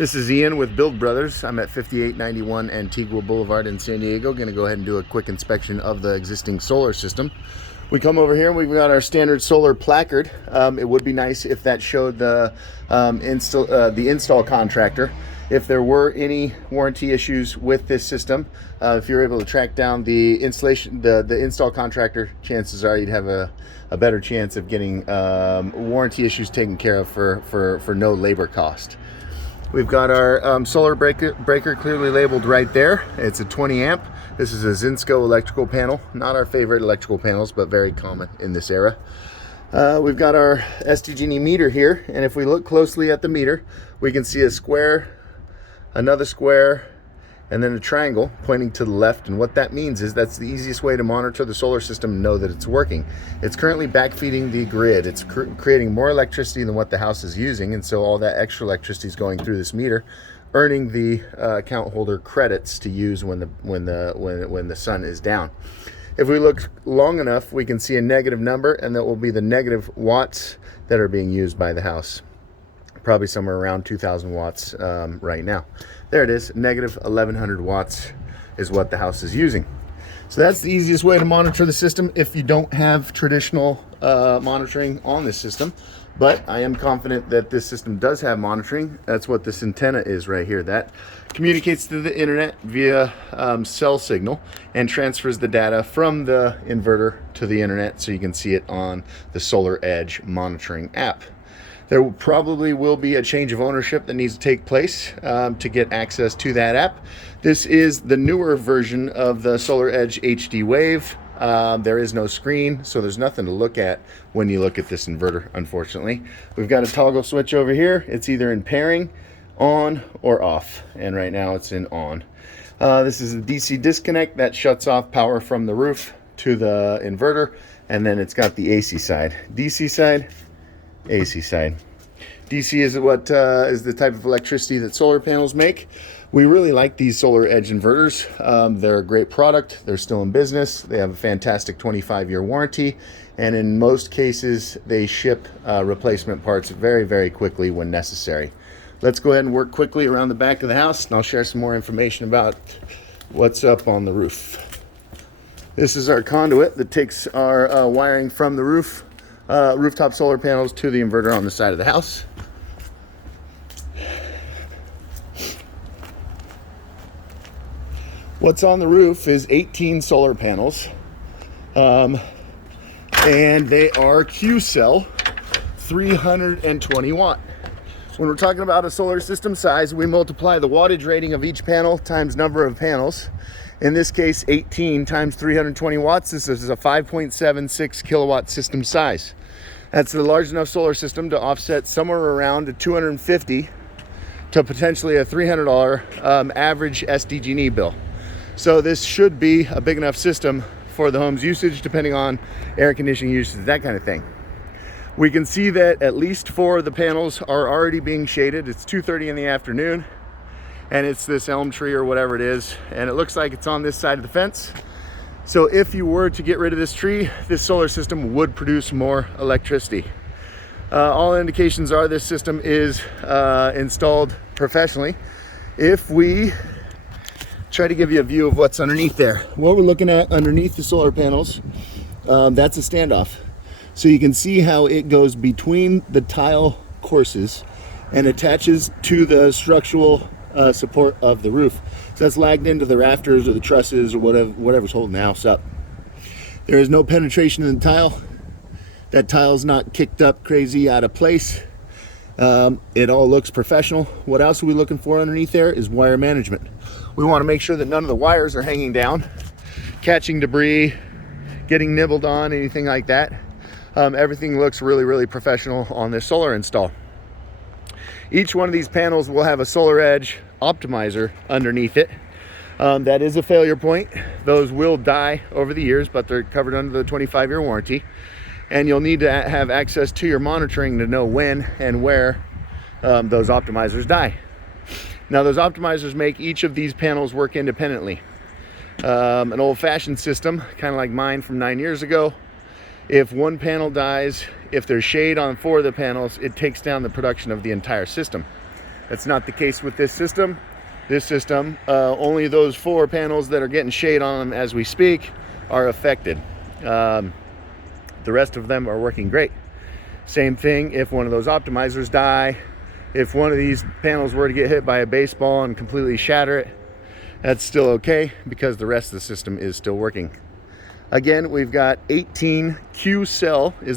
This is Ian with Build Brothers. I'm at 5891 Antigua Boulevard in San Diego. Going to go ahead and do a quick inspection of the existing solar system. We come over here and we've got our standard solar placard. It would be nice if that showed the install contractor. If there were any warranty issues with this system, if you're able to track down the installation, the install contractor, chances are you'd have a better chance of getting warranty issues taken care of for no labor cost. We've got our solar breaker clearly labeled right there. It's a 20 amp. This is a Zinsco electrical panel. Not our favorite electrical panels, but very common in this era. We've got our SDG&E meter here, and if we look closely at the meter, we can see a square, another square, and then a triangle pointing to the left. And what that means is that's the easiest way to monitor the solar system and know that it's working. It's currently backfeeding the grid. It's creating more electricity than what the house is using, and so all that extra electricity is going through this meter, earning the account holder credits to use when the sun is down. If we look long enough, we can see a negative number, and that will be the negative watts that are being used by the house. Probably somewhere around 2,000 watts right now. There it is, negative 1,100 watts is what the house is using. So that's the easiest way to monitor the system if you don't have traditional monitoring on this system. But I am confident that this system does have monitoring. That's what this antenna is right here. That communicates to the internet via cell signal and transfers the data from the inverter to the internet, so you can see it on the Solar Edge monitoring app. There probably will be a change of ownership that needs to take place to get access to that app. This is the newer version of the Solar Edge HD Wave. There is no screen, so there's nothing to look at when you look at this inverter, unfortunately. We've got a toggle switch over here. It's either in pairing, on, or off, and right now it's in on. This is a DC disconnect that shuts off power from the roof to the inverter, and then it's got the AC side. DC side, AC side. DC is what is the type of electricity that solar panels make. We really like these Solar Edge inverters. They're a great product. They're still in business. They have a fantastic 25-year warranty, and in most cases they ship replacement parts very, very quickly when necessary. Let's go ahead and work quickly around the back of the house, and I'll share some more information about what's up on the roof. This is our conduit that takes our wiring from the rooftop solar panels to the inverter on the side of the house. What's on the roof is 18 solar panels, and they are Q-cell 320 watt. When we're talking about a solar system size, we multiply the wattage rating of each panel times number of panels. In this case, 18 times 320 watts. This is a 5.76 kilowatt system size. That's a large enough solar system to offset somewhere around a $250 to potentially a $300 average SDG&E bill. So this should be a big enough system for the home's usage, depending on air conditioning usage, that kind of thing. We can see that at least 4 of the panels are already being shaded. It's 2:30 in the afternoon, and it's this elm tree or whatever it is, and it looks like it's on this side of the fence. So if you were to get rid of this tree, this solar system would produce more electricity. All indications are this system is installed professionally. If we try to give you a view of what's underneath there, what we're looking at underneath the solar panels, that's a standoff. So you can see how it goes between the tile courses and attaches to the structural support of the roof. So that's lagged into the rafters or the trusses or whatever's holding the house up. There is no penetration in the tile. That tile's not kicked up crazy out of place. It all looks professional. What else are we looking for underneath there is wire management. We want to make sure that none of the wires are hanging down, catching debris, getting nibbled on, anything like that. Everything looks really, really professional on this solar install. Each one of these panels will have a Solar Edge optimizer underneath it. That is a failure point. Those will die over the years, but they're covered under the 25-year warranty. And you'll need to have access to your monitoring to know when and where those optimizers die. Now, those optimizers make each of these panels work independently. An old-fashioned system, kind of like mine from 9 years ago, if one panel dies, if there's shade on 4 of the panels, it takes down the production of the entire system. That's not the case with this system. This system, only those 4 panels that are getting shade on them as we speak are affected. The rest of them are working great. Same thing if one of those optimizers die. If one of these panels were to get hit by a baseball and completely shatter it, that's still okay because the rest of the system is still working. Again, we've got 18 Q cell is